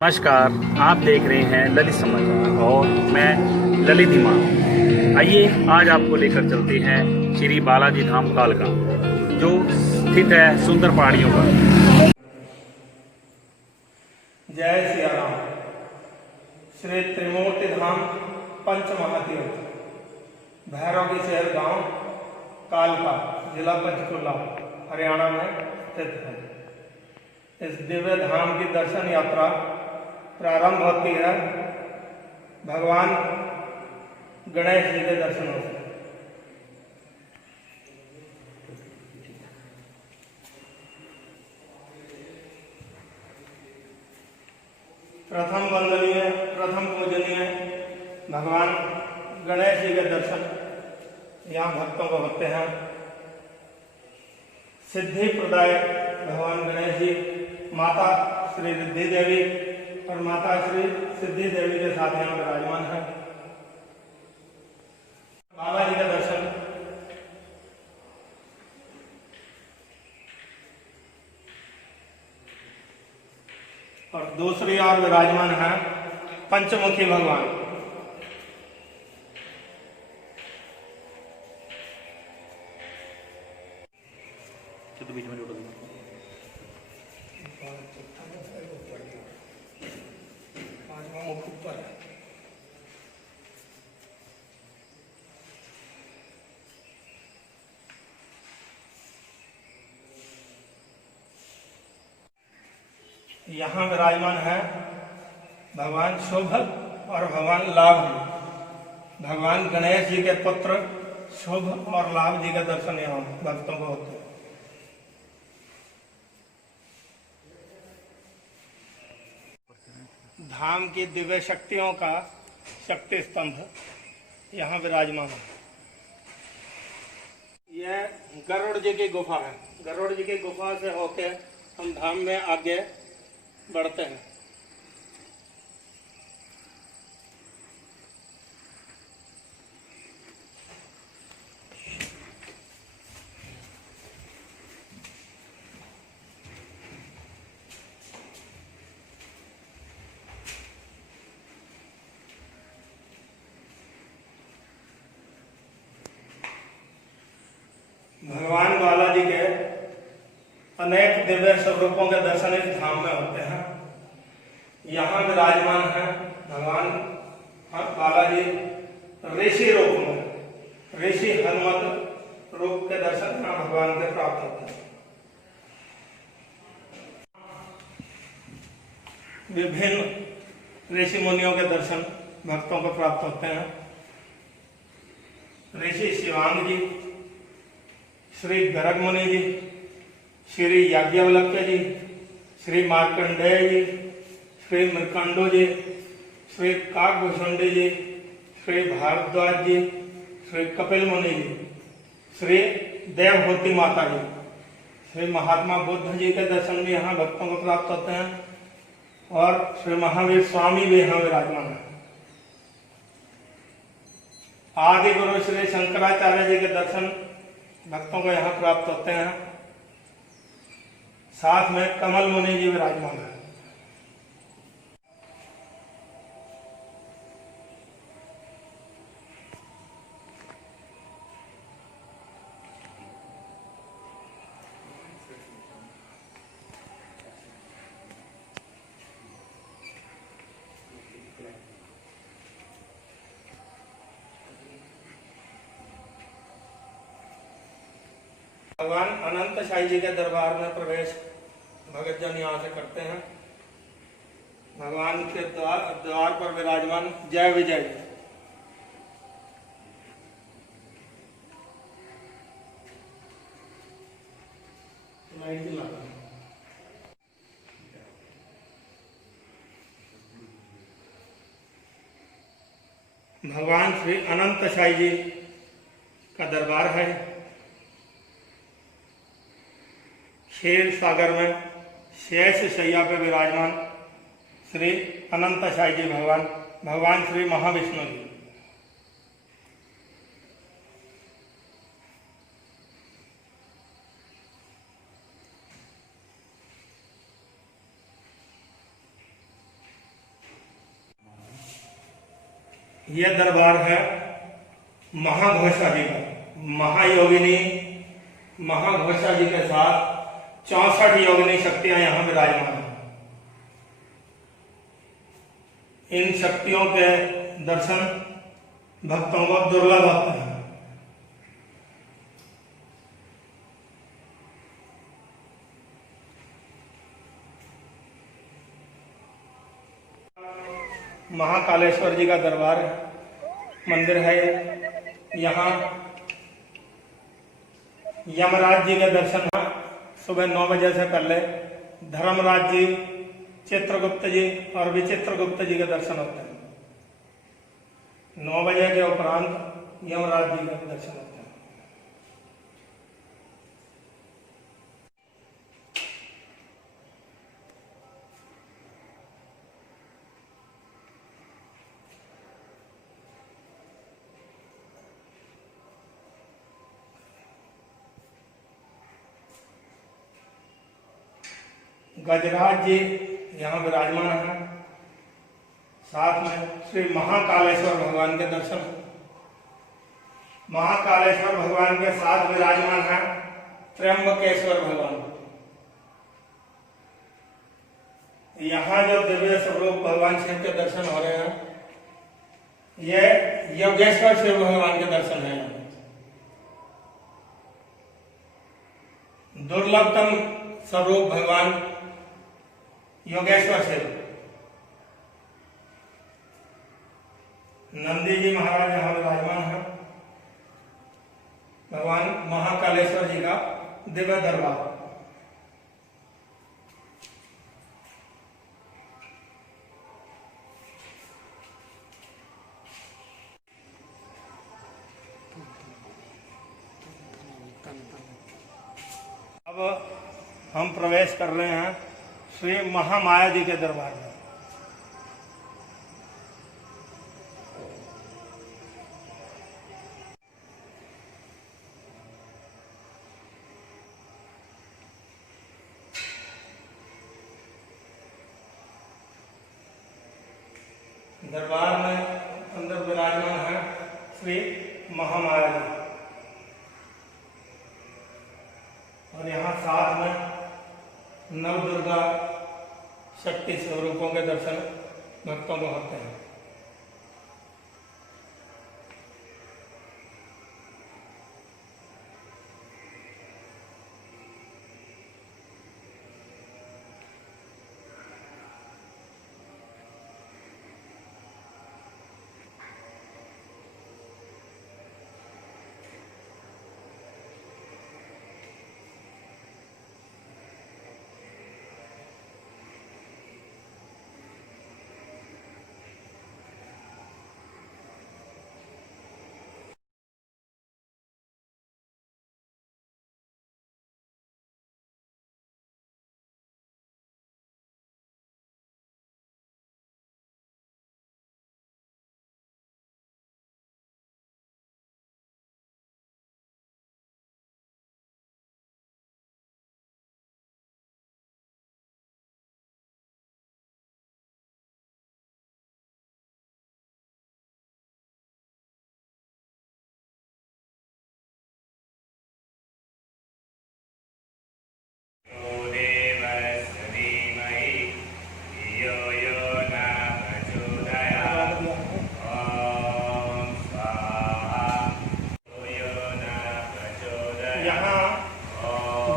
नमस्कार। आप देख रहे हैं ललित समाचार और मैं ललित हिमान। आइए आज आपको लेकर चलते हैं श्री बालाजी धाम कालका, जो स्थित है सुंदर पहाड़ियों पर। जय सिया राम। श्री त्रिमूर्ति धाम पंच महातीर्थ भैरव की शहर गांव कालका, जिला पंचकुला, हरियाणा में स्थित है। इस दिव्य धाम की दर्शन यात्रा प्रारंभ होती है भगवान गणेश जी के दर्शनों से। प्रथम वंदनीय, प्रथम पूजनीय भगवान गणेश जी के दर्शन यहाँ भक्तों को होते हैं। सिद्धि प्रदाय भगवान गणेश जी माता श्री रिद्धि देवी और माता श्री सिद्धि देवी के साथ यहाँ विराजमान है। बाबा जी का दर्शन और दूसरी ओर विराजमान है पंचमुखी भगवान। बीच में जोड़ दूंगा। यहाँ विराजमान है भगवान शुभ और भगवान लाभ। भगवान गणेश जी के पुत्र शुभ और लाभ जी के दर्शन यहाँ भक्तों को होते हैं। धाम की दिव्य शक्तियों का शक्ति स्तंभ यहाँ विराजमान है। यह गरुड़ जी की गुफा है। गरुड़ जी की गुफा से होके हम धाम में आगे बढ़ते हैं। भगवान बालाजी के अनेक दिव्य स्वरूपों के दर्शन इस धाम में होते हैं। यहाँ विराजमान है भगवान बालाजी ऋषि रूप में। ऋषि हनुमत रूप के दर्शन यहाँ भगवान के प्राप्त होते हैं। विभिन्न ऋषि मुनियों के दर्शन भक्तों को प्राप्त होते हैं। ऋषि शिवांग जी, श्री गर्ग मुनि जी, श्री याज्ञवल्क्य जी, श्री मार्कंडेय जी, श्री मृकंडू जी, श्री काकभूषुंडी जी, श्री भारद्वाज जी, श्री कपिल मुनि जी, श्री देवहूति माता जी, श्री महात्मा बुद्ध जी के दर्शन भी यहाँ भक्तों को प्राप्त होते हैं। और श्री महावीर स्वामी भी यहाँ विराजमान है। आदि गुरु श्री शंकराचार्य जी के दर्शन भक्तों को यहाँ प्राप्त होते हैं। साथ में कमल मुनि जी विराजमान है। भगवान अनंत साई जी के दरबार में प्रवेश भगत जन यहाँ से करते हैं। भगवान के द्वार पर विराजमान जय विजय। भगवान श्री अनंत साई जी का दरबार है। क्षीर सागर में शेष शैया पे विराजमान श्री अनंत साई जी भगवान श्री महाविष्णु जी। यह दरबार है महाघोषा जी का। महायोगिनी महाघोषा जी के साथ 64 योगिनी शक्तियां यहाँ विराजमान हैं। इन शक्तियों के दर्शन भक्तों को दुर्लभ होते हैं। महाकालेश्वर जी का दरबार मंदिर है। यहाँ यमराज जी के दर्शन सुबह 9 बजे से पहले धर्मराज जी, चित्रगुप्त जी और विचित्रगुप्त जी के दर्शन होते हैं। 9 बजे के उपरांत यमराज जी के दर्शन होते हैं। गजराज जी यहाँ विराजमान है। साथ में श्री महाकालेश्वर भगवान के दर्शन। महाकालेश्वर भगवान के साथ विराजमान है त्र्यंबकेश्वर भगवान। यहाँ जो दिव्य स्वरूप भगवान शिव के दर्शन हो रहे हैं, ये योगेश्वर शिव भगवान के दर्शन है। दुर्लभतम स्वरूप भगवान योगेश्वर शिव। नंदी जी महाराज यहाँ विराजमान है। भगवान महाकालेश्वर जी का दिव्य दरबार। अब हम प्रवेश कर रहे हैं श्री महामाया जी के दरबार में। दरबार में अंदर विराजमान है श्री महामाया जी और यहाँ साथ में नवदुर्गा शक्ति स्वरूपों के दर्शन भक्तों को होते हैं।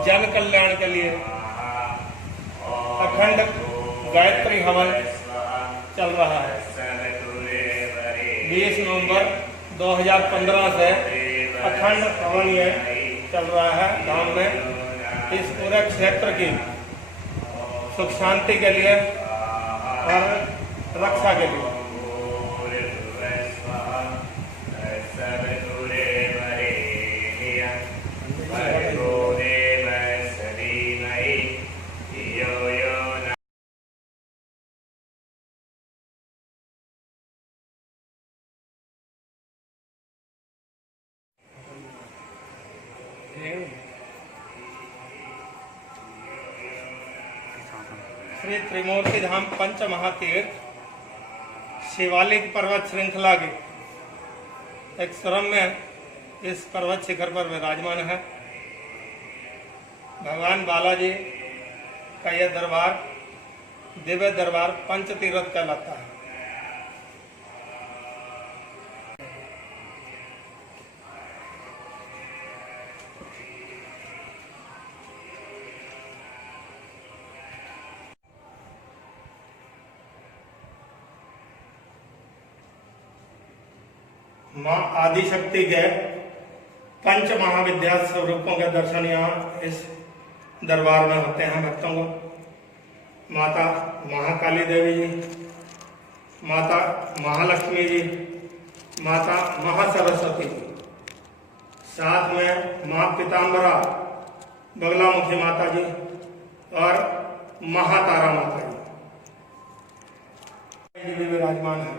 जन कल्याण के लिए अखंड गायत्री हवन चल रहा है। 20 नवंबर 2015 से अखंड हवन ये चल रहा है धाम में। इस पूरे क्षेत्र की सुख शांति के लिए और रक्षा के लिए। श्री त्रिमूर्ति धाम पंच महातीर्थ शिवालिक पर्वत श्रृंखला के एक श्रम में इस पर्वत शिखर पर विराजमान है। भगवान बालाजी का यह दरबार दिव्य दरबार पंचतीर्थ कहलाता है। माँ आदिशक्ति के पंच महाविद्या स्वरूपों के दर्शन यहाँ इस दरबार में होते हैं भक्तों को। माता महाकाली देवी जी, माता महालक्ष्मी जी, माता महासरस्वती जी, साथ में माँ पीताम्बरा बगलामुखी माता जी और महातारा माता जी भी विराजमान है।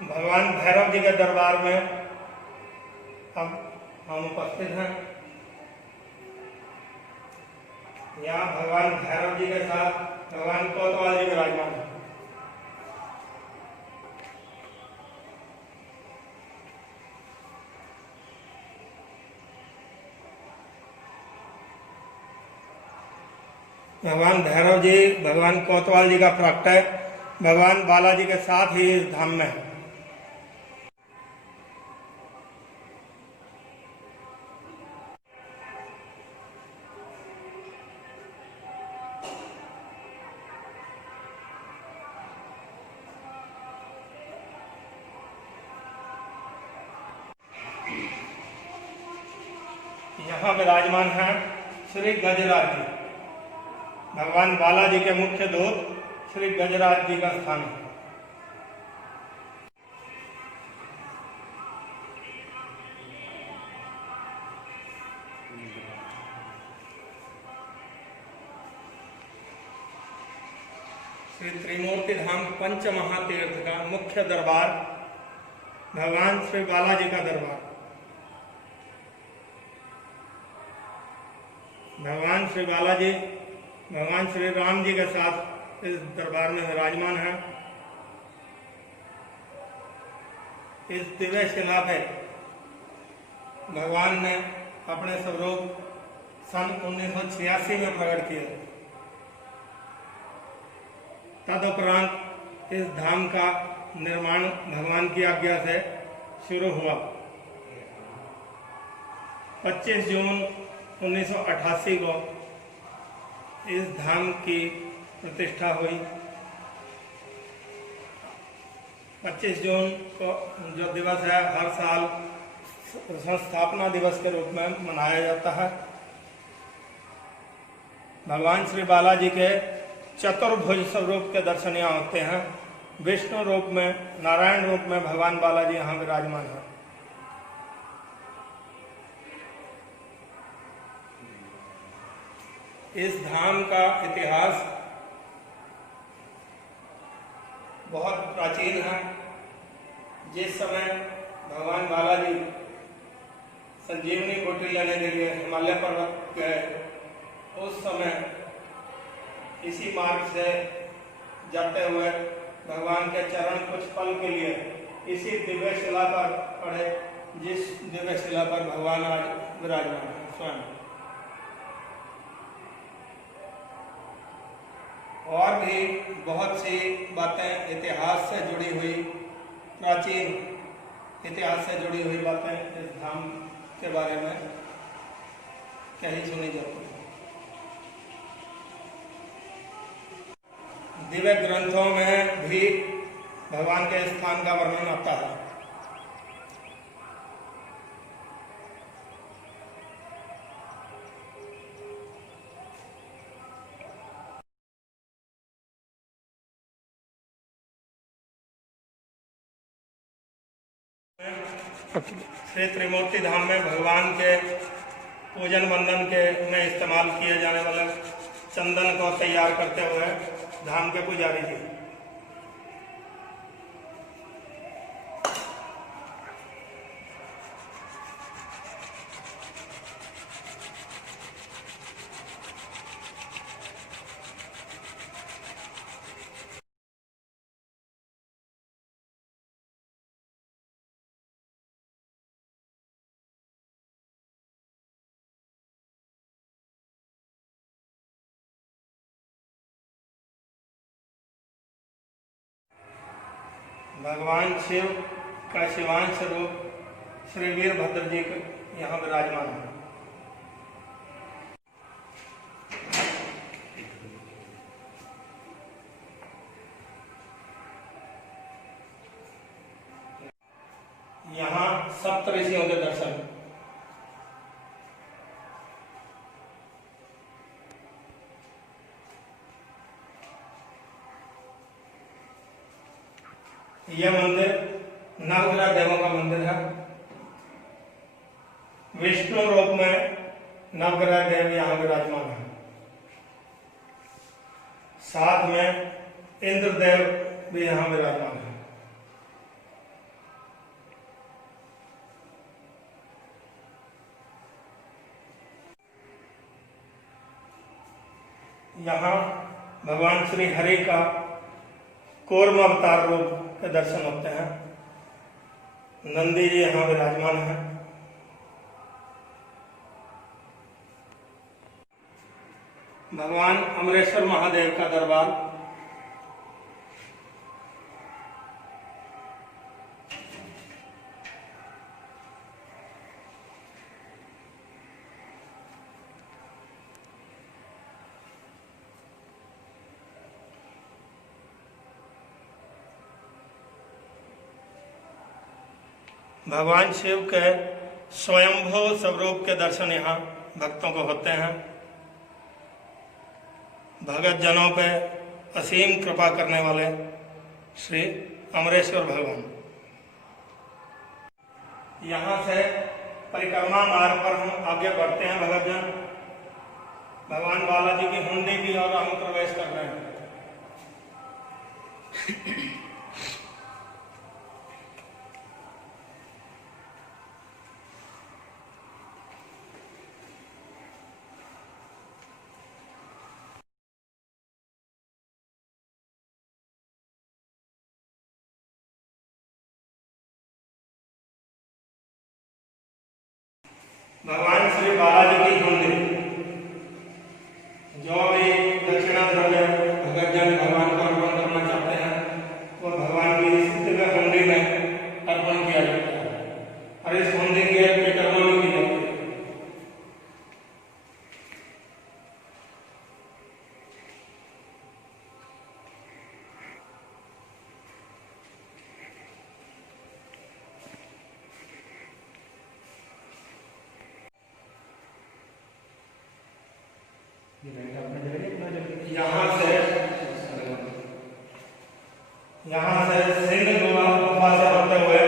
भगवान भैरव जी के दरबार में अब हम उपस्थित हैं। यहाँ भगवान भैरव जी के साथ भगवान कोतवाल जी विराजमान हैं। भगवान भैरव जी भगवान कोतवाल जी का प्रकटय भगवान बालाजी के साथ ही इस धाम में है। यहाँ विराजमान हैं श्री गजराज जी। भगवान बालाजी के मुख्य दूत श्री गजराज जी का स्थान है। श्री त्रिमूर्ति धाम पंच महातीर्थ का मुख्य दरबार भगवान श्री बालाजी का दरबार। भगवान श्री बालाजी भगवान श्री राम जी के साथ इस दरबार में विराजमान है। इस दिव्य शिला पे भगवान ने अपने स्वरूप सन 1986 में प्रकट किया। तदुपरांत इस धाम का निर्माण भगवान की आज्ञा से शुरू हुआ। 25 जून 1988 को इस धाम की प्रतिष्ठा हुई। 25 जून को जो दिवस है हर साल संस्थापना दिवस के रूप में मनाया जाता है। भगवान श्री बालाजी के चतुर्भुज स्वरूप के दर्शन यहाँ होते हैं। विष्णु रूप में, नारायण रूप में भगवान बालाजी यहाँ विराजमान है। इस धाम का इतिहास बहुत प्राचीन है। जिस समय भगवान बालाजी संजीवनी बूटी लेने के लिए हिमालय पर्वत गए, उस समय इसी मार्ग से जाते हुए भगवान के चरण कुछ पल के लिए इसी दिव्य शिला पर पड़े, जिस दिव्य शिला पर भगवान आज विराजमान है स्वयं। और भी बहुत सी बातें इतिहास से जुड़ी हुई, प्राचीन इतिहास से जुड़ी हुई बातें इस धाम के बारे में कही सुनी जाती है। दिव्य ग्रंथों में भी भगवान के स्थान का वर्णन आता है। श्री त्रिमूर्ति धाम में भगवान के पूजन वंदन के में इस्तेमाल किए जाने वाले चंदन को तैयार करते हुए धाम के पुजारी जी भगवान शिव का शिवांश रूप श्री वीरभद्र जी यहाँ विराजमान है। यहाँ सप्तऋषियों के दर्शन। यह मंदिर नवग्रह देवों का मंदिर है। विष्णु रूप में नवग्रह देव यहाँ विराजमान है। साथ में इंद्रदेव भी यहाँ विराजमान है। यहाँ भगवान श्री हरि का कूर्म अवतार रूप के दर्शन होते हैं। नंदी जी यहाँ विराजमान है। भगवान अमरेश्वर महादेव का दरबार। भगवान शिव के स्वयंभू स्वरूप के दर्शन यहाँ भक्तों को होते हैं। भगत जनों पे असीम कृपा करने वाले श्री अमरेश्वर भगवान। यहाँ से परिक्रमा मार्ग पर हम आगे बढ़ते हैं। भगत जन भगवान बालाजी की हुंडी की ओर हम प्रवेश कर रहे हैं। भगवान श्री बालाजी की हुंडी। जो भी दक्षिणा द्रव्य भगत जन भगवान को अर्पण करना चाहते हैं वो भगवान की इस दिव्य हुंडी में अर्पण किया जाता है और इस हुंडी की पेटरवानी की जाती है। यहाँ से सिंह गुफा से होते हुए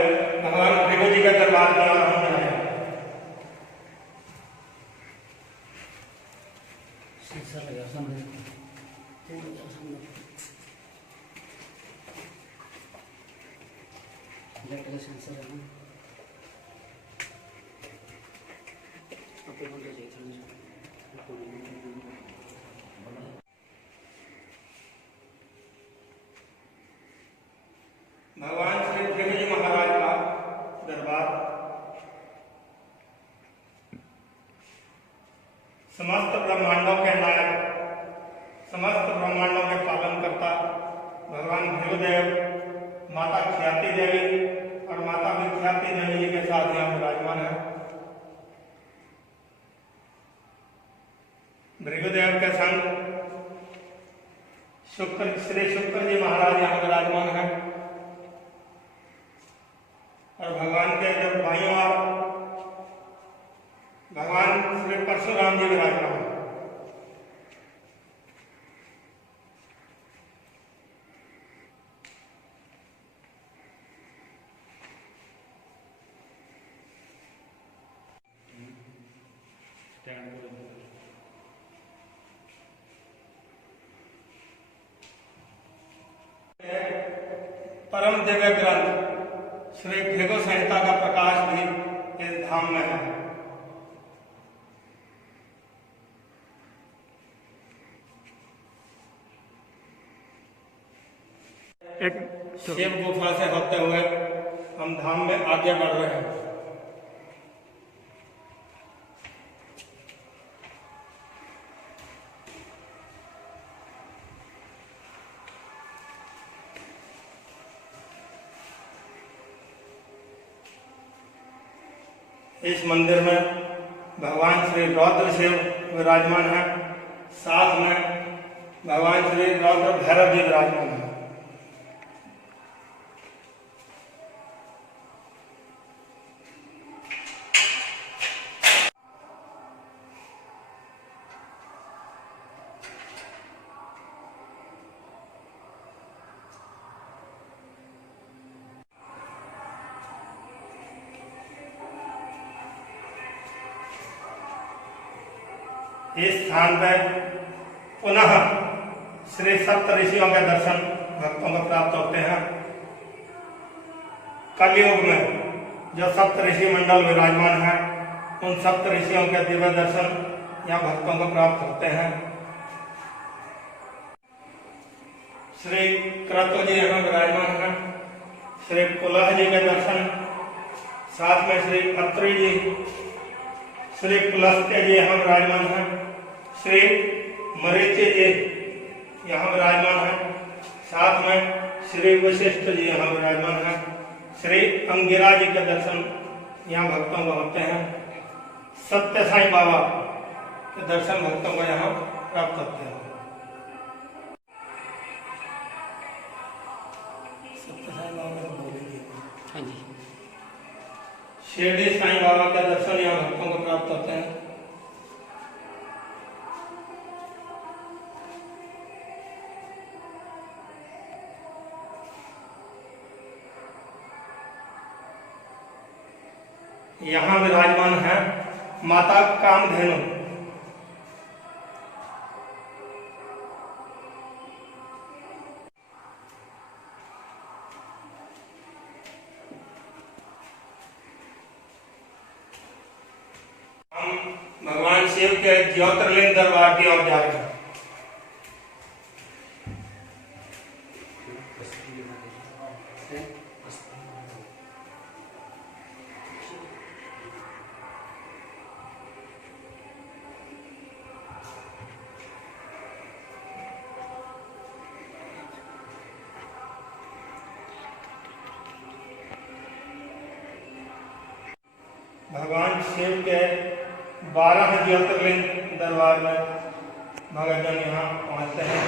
भगवान भृगु जी के दरबार की ओर हम जाएं। भगवान श्री भृगु जी महाराज का दरबार। समस्त ब्रह्मांडों के नायक, समस्त ब्रह्मांडों के पालनकर्ता भगवान भृगुदेव, माता ख्याति देवी और माता विख्याति देवी जी के साथ यहाँ विराजमान है। भृगुदेव के संग श्री शुक्र जी महाराज यहाँ विराजमान है और भगवान के जब भाइयों और भगवान श्री परशुराम जी विराजमान है। परम दिव्य ग्रंथ श्री भृगु संहिता का प्रकाश भी इस धाम में है। शिव गुफा से होते हुए हम धाम में आगे बढ़ रहे हैं। इस मंदिर में भगवान श्री रौद्र शिव विराजमान है। साथ में भगवान श्री रौद्र भैरव जी विराजमान है। इस स्थान पर पुनः श्री सप्त ऋषियों के दर्शन भक्तों को प्राप्त होते हैं। कलयुग में जो सप्त ऋषि मंडल विराजमान है, उन सप्त ऋषियों के दिव्य दर्शन यहाँ भक्तों को प्राप्त होते हैं। श्री क्रतु जी यहाँ विराजमान है। श्री कुलह जी के दर्शन, साथ में श्री अत्रि जी, श्री पुलस्त्य जी यहाँ विराजमान है। श्री मरीचि जी यहाँ विराजमान है। साथ में श्री वशिष्ठ जी यहाँ विराजमान है। श्री अंगिरा जी के दर्शन यहाँ भक्तों को होते हैं। सत्य साईं बाबा के दर्शन भक्तों को यहाँ प्राप्त होते हैं। सत्य साईं बाबा को बोलिए। हाँ जी। शिरडी साईं बाबा के दर्शन यहाँ भक्तों को प्राप्त होते हैं। यहाँ विराजमान है माता कामधेनु। हम भगवान शिव के ज्योतिर्लिंग दरबार की ओर जा रहे हैं। भगवान शिव के 12 ज्योतिर्लिंग दरबार में भक्तजन यहाँ पहुँचते हैं।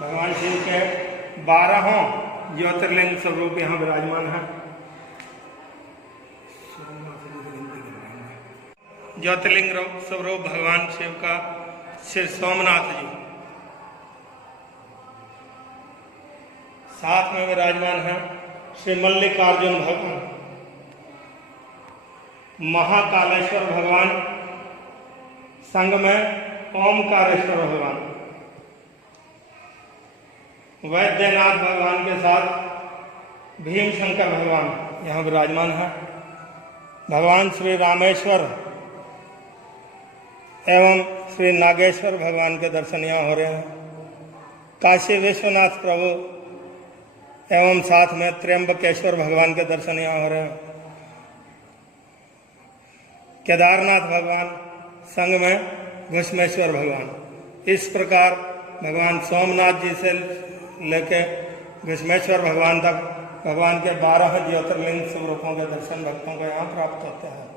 भगवान शिव के 12 ज्योतिर्लिंग स्वरूप यहाँ विराजमान है। ज्योतिर्लिंग स्वरूप भगवान शिव का श्री सोमनाथ जी, साथ में विराजमान है श्री मल्लिकार्जुन भगवान, महाकालेश्वर भगवान, संग में ओमकारेश्वर भगवान, वैद्यनाथ भगवान के साथ भीम शंकर भगवान यहाँ विराजमान है। भगवान श्री रामेश्वर एवं श्री नागेश्वर भगवान के दर्शन यहाँ हो रहे हैं। काशी विश्वनाथ प्रभु एवं साथ में त्र्यंबकेश्वर भगवान के दर्शन यहाँ हो रहे हैं। केदारनाथ भगवान, संग में घुश्मेश्वर भगवान। इस प्रकार भगवान सोमनाथ जी से लेके घुश्मेश्वर भगवान तक भगवान के 12 ज्योतिर्लिंग स्वरूपों के दर्शन भक्तों को यहाँ प्राप्त होते हैं।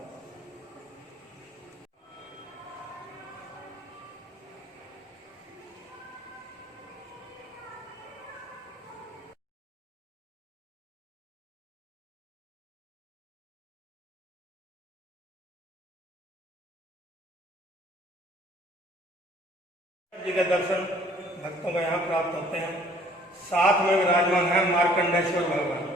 जी के दर्शन भक्तों को यहाँ प्राप्त होते हैं। साथ में विराजमान है मार्कंडेश्वर भगवान।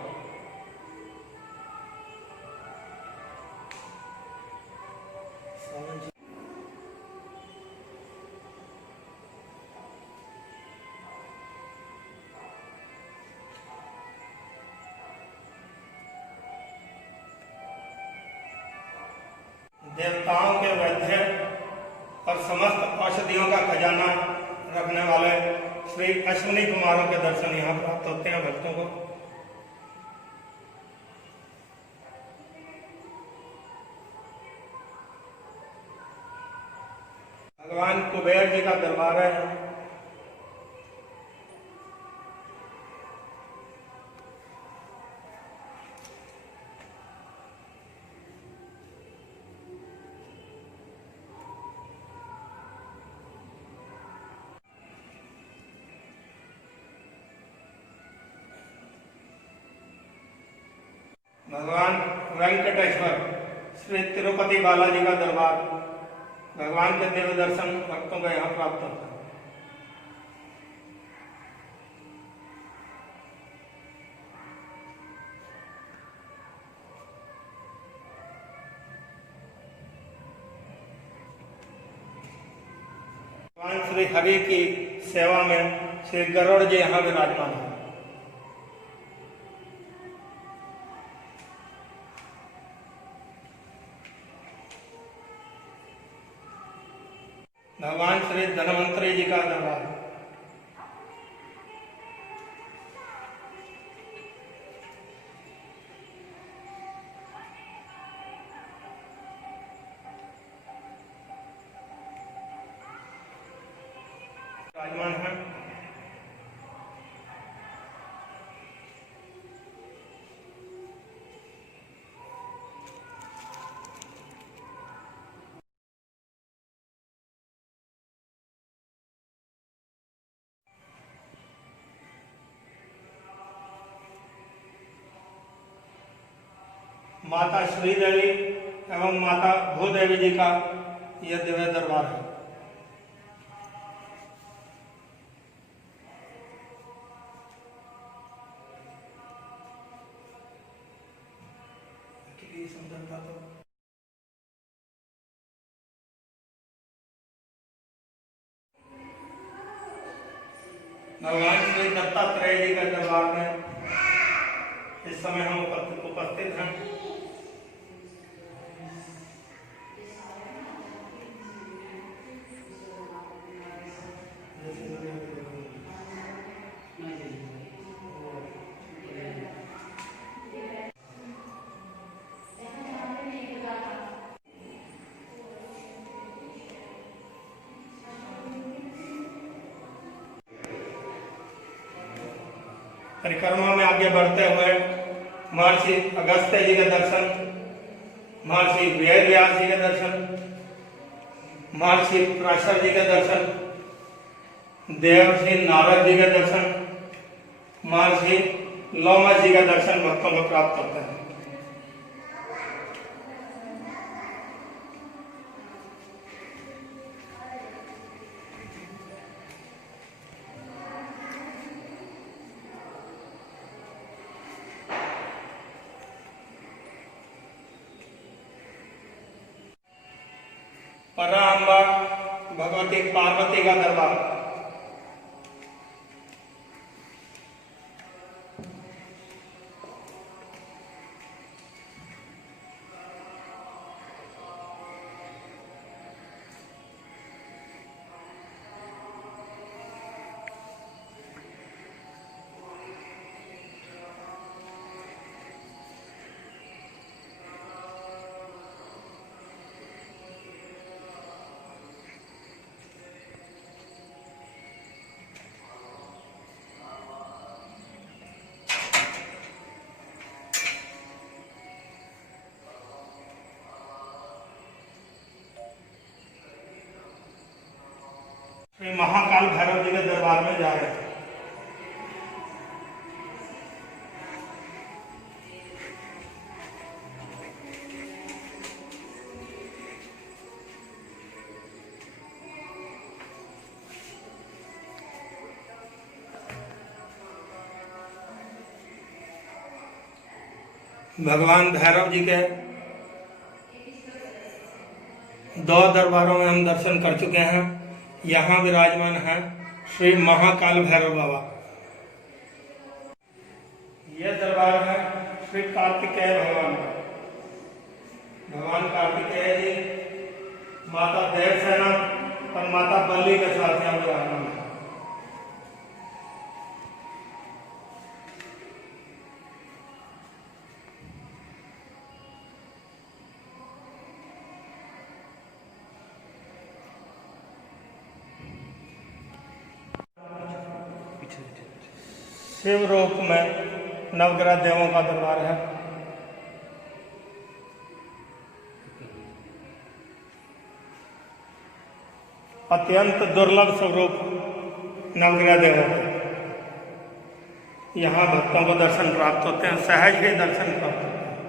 देवताओं के वैद्य और समस्त औषधियों का खजाना रखने वाले श्री अश्विनी कुमारों के दर्शन यहाँ प्राप्त होते हैं भक्तों को। भगवान कुबेर जी का दरबार है। भगवान वेंकटेश्वर श्री तिरुपति बालाजी का दरबार। भगवान के दिव्य दर्शन भक्तों को यहाँ प्राप्त होता है। भगवान श्री हरि की सेवा में श्री गरुड़ जी यहाँ विराजमान है। भगवान श्री धन्वंतरी जी का दरबार। विराजमान है। माता श्रीदेवी एवं माता भूदेवी जी का यह दिव्य दरबार है। भगवान श्री दत्तात्रेय जी के दरबार में इस समय हम उपस्थित हैं। परिक्रमा में आगे बढ़ते हुए महर्षि अगस्त्य जी के दर्शन, महर्षि वेद व्यास जी के दर्शन, महर्षि पराशर जी के दर्शन, देवर्षि नारद जी के दर्शन, महर्षि लोमा जी का दर्शन भक्तों को प्राप्त होता है। पराम्बा भगवती पार्वती का दरबार। श्री महाकाल भैरव जी के दरबार में जा रहे हैं। भगवान भैरव जी के दो दरबारों में हम दर्शन कर चुके हैं। यहाँ विराजमान है श्री महाकाल भैरव बाबा। यह दरबार है श्री कार्तिकेय भगवान का। भगवान कार्तिकेय जी माता देवसेना और माता बल्ली के साथ यहाँ विराजमान है। शिव रूप में नवग्रह देवों का दरबार है। अत्यंत दुर्लभ स्वरूप नवग्रह देवों का। यहाँ भक्तों को दर्शन प्राप्त होते हैं, सहज ही दर्शन प्राप्त होते हैं।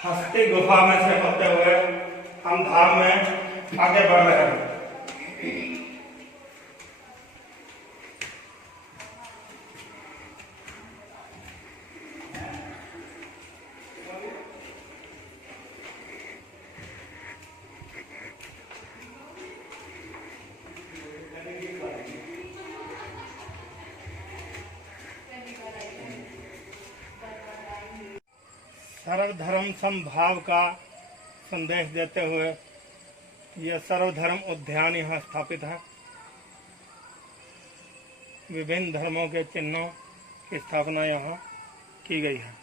हस्ती गुफा में से होते हुए हम धाम में आगे बढ़ रहे हैं। सर्वधर्म समभाव का संदेश देते हुए यह सर्वधर्म उद्यान यहाँ स्थापित है। विभिन्न धर्मों के चिन्हों की स्थापना यहाँ की गई है।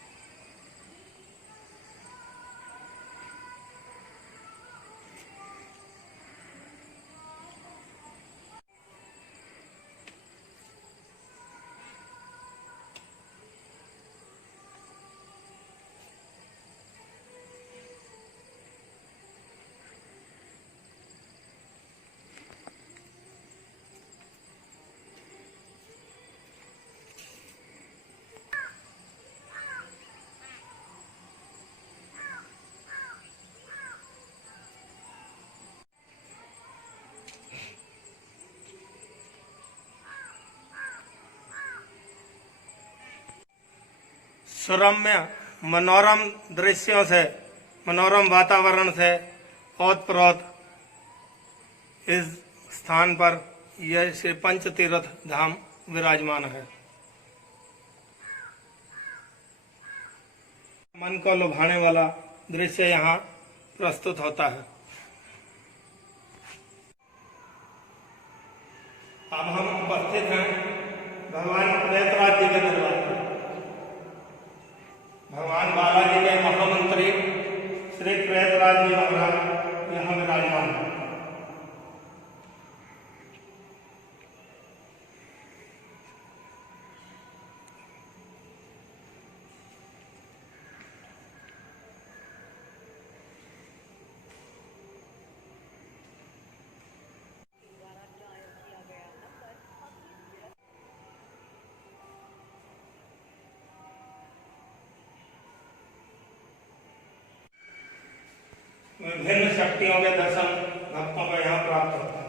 सुरम्य मनोरम दृश्यों से, मनोरम वातावरण से ओतप्रोत इस स्थान पर यह श्री पंच तीर्थ धाम विराजमान है। मन को लुभाने वाला दृश्य यहाँ प्रस्तुत होता है। अब हम उपस्थित हैं भगवान प्रेतराज जी के दरबार में। भगवान बालाजी के महामंत्री श्री प्रेतराज जी महाराज यहाँ विराजमान है। विभिन्न शक्तियों के दर्शन भक्तों को यहाँ प्राप्त होते हैं।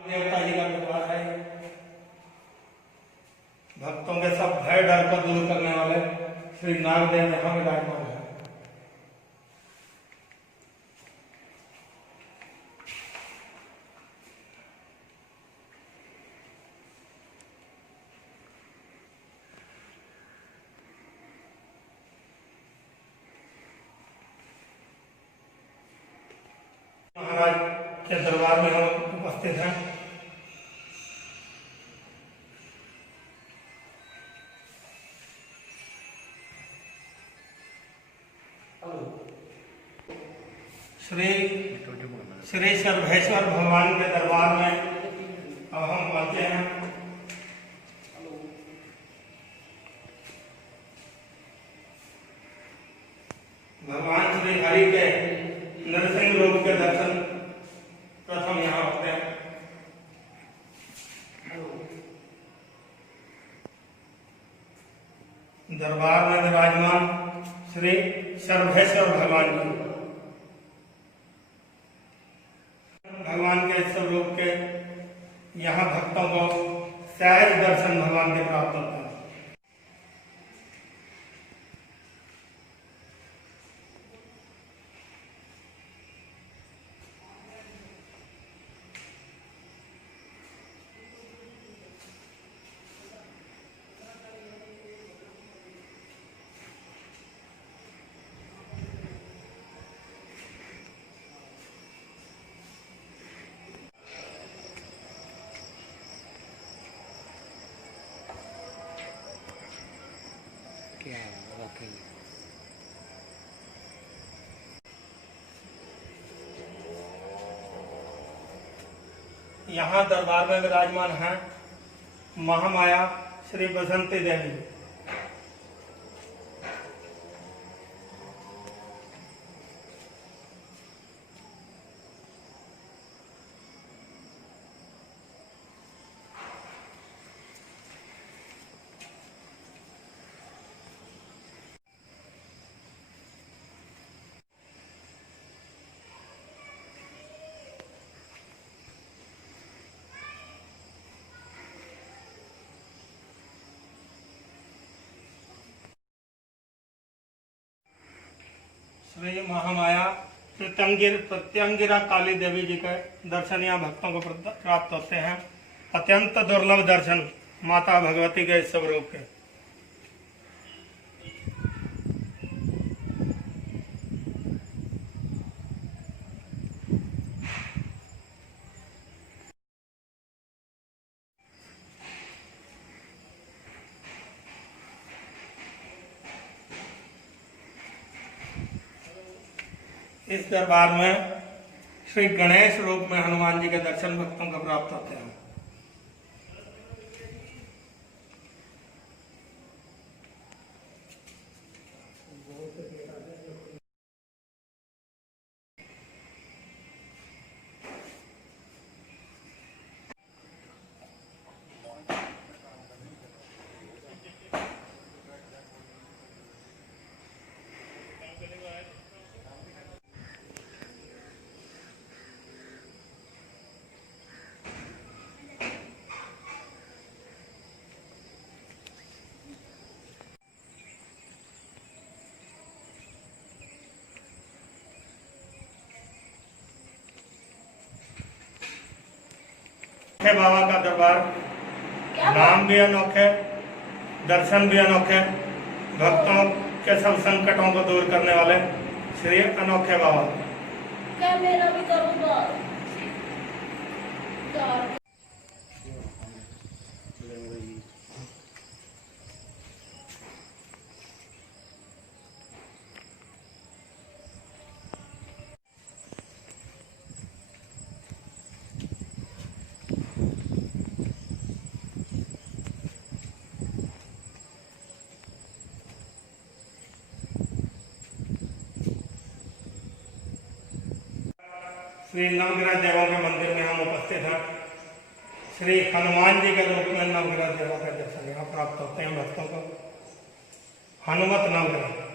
देवता जी का दरबार है। भक्तों के सब भय डर को दूर करने वाले श्री नागदेव यहाँ विराजमान है। महाराज के दरबार में हम उपस्थित हैं। श्री सर्वेश्वर भगवान के दरबार में अब हम पहुंचे हैं। भगवान श्री हरि के नरसिंह रूप के दर्शन प्रथम यहाँ होते हैं। दरबार में विराजमान श्री सर्वेश्वर भगवान जी, भगवान के स्वरूप के यहाँ भक्तों को सहज दर्शन भगवान के प्राप्त होता है। क्या है वाकई यहाँ दरबार में विराजमान हैं महामाया श्री बसंती देवी। श्री महामाया प्रत्यंगिरा काली देवी जी के दर्शन यहाँ भक्तों को प्राप्त होते हैं। अत्यंत दुर्लभ दर्शन माता भगवती के इस स्वरूप के। इस दरबार में श्री गणेश रूप में हनुमान जी के दर्शन भक्तों को प्राप्त होते हैं। बाबा का दरबार, नाम भी अनोखे, दर्शन भी अनोखे, भक्तों के सब संकटों को दूर करने वाले श्री अनोखे बाबा। क्या मेरा भी करूँगा? श्री नवग्रह देवों के मंदिर में हम उपस्थित हैं। श्री हनुमान जी के रूप में नवग्रह देवों के दर्शन यहाँ प्राप्त होते हैं भक्तों को। हनुमत नवग्रह।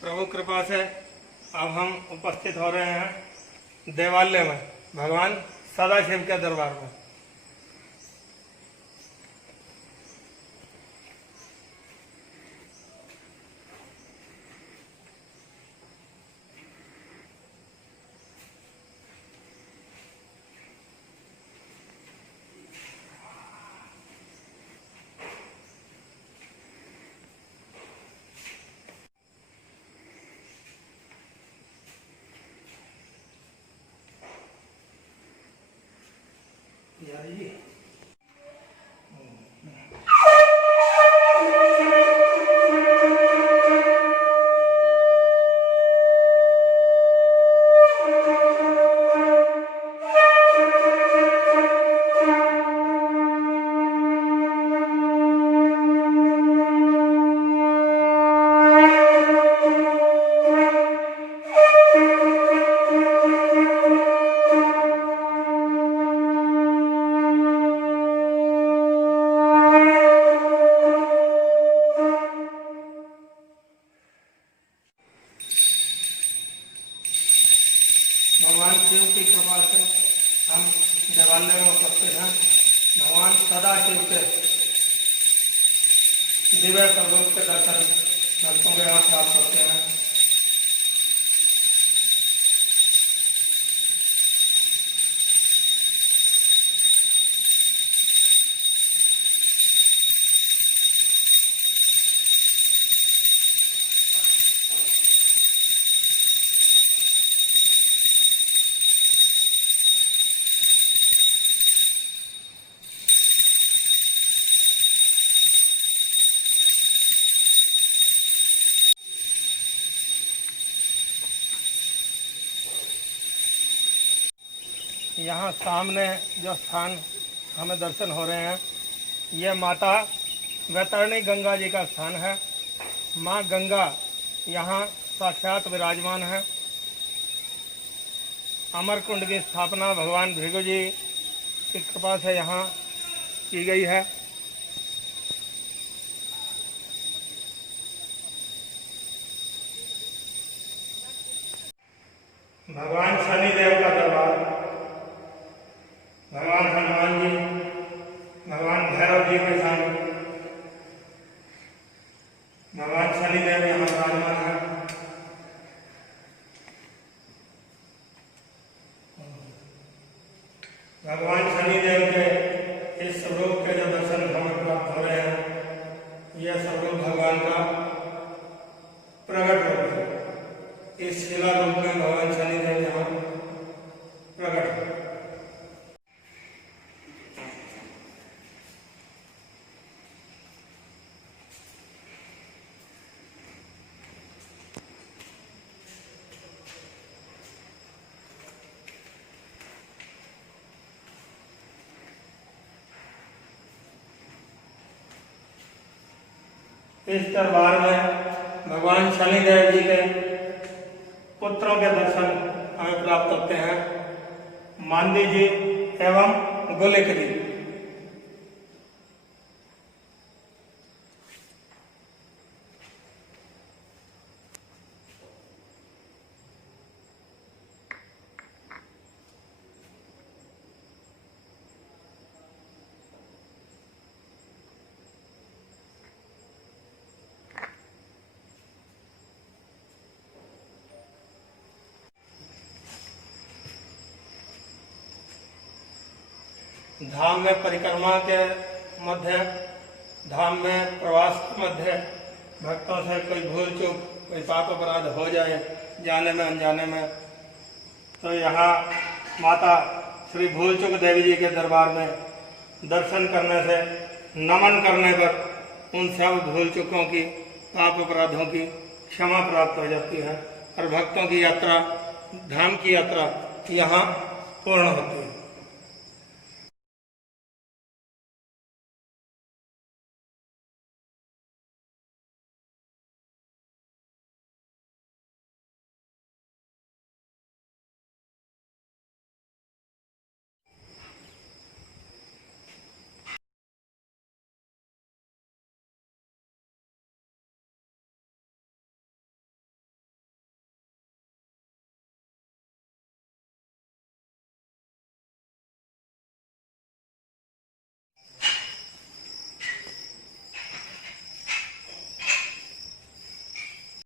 प्रभु कृपा से अब हम उपस्थित हो रहे हैं देवालय में, भगवान सदाशिव के दरबार में। यार भगवान शिव की कृपा से हम देवालय में उपस्थित हैं। भगवान भगवान सदाशिव के दिव्य स्वरूप के दर्शन भक्तों के यहाँ प्राप्त होते हैं। यहाँ सामने जो स्थान हमें दर्शन हो रहे हैं, ये माता वैतरणी गंगा जी का स्थान है। माँ गंगा यहाँ साक्षात विराजमान है। अमर कुंड की स्थापना भगवान भृगु जी की कृपा से यहाँ की गई है। भगवान शनिदेव का दरबार, भगवान हनुमान जी, भगवान भैरव जी के संग भगवान शनिदेव यहाँ विराजमान है। भगवान शनिदेव के इस स्वरूप के जो दर्शन हमें प्राप्त हो रहे हैं, यह स्वरूप भगवान का प्रकट रूप है। इस शिला रूप में भगवान शनिदेव यहाँ प्रकट है। इस दरबार में भगवान शनिदेव जी के पुत्रों के दर्शन हमें प्राप्त होते हैं, मांदी जी एवं गुलिक जी। धाम में परिक्रमा के मध्य, धाम में प्रवास के मध्य भक्तों से कोई भूल चूक, कोई पाप अपराध हो जाए जाने में अनजाने में, तो यहाँ माता श्री भूल चूक देवी जी के दरबार में दर्शन करने से, नमन करने पर उन सब भूल चूकों की, पाप अपराधों की क्षमा प्राप्त हो जाती है और भक्तों की यात्रा, धाम की यात्रा यहाँ पूर्ण होती है।